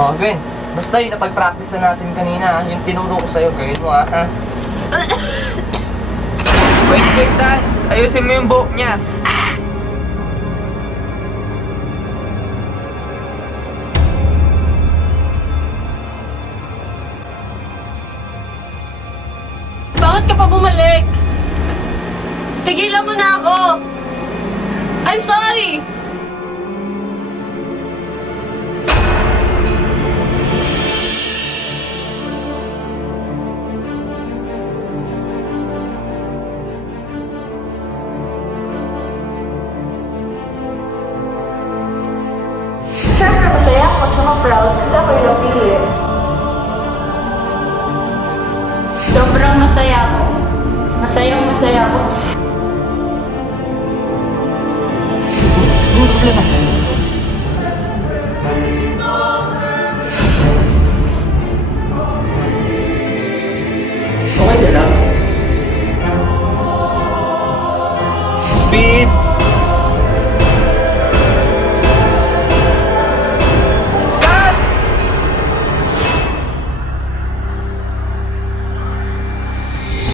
Oh, Gwen. Basta yung napag-practice na natin kanina, yung tinuro ko sa'yo, gawin mo ha. Wait, Dance. Ayusin mo yung buhok niya. Bakit ka pa bumalik? Tigilan mo na ako! I'm sorry! Siyempre masaya ako at saka proud kasi ako yung napili. Sobrang masaya ako. Masayang masaya ako.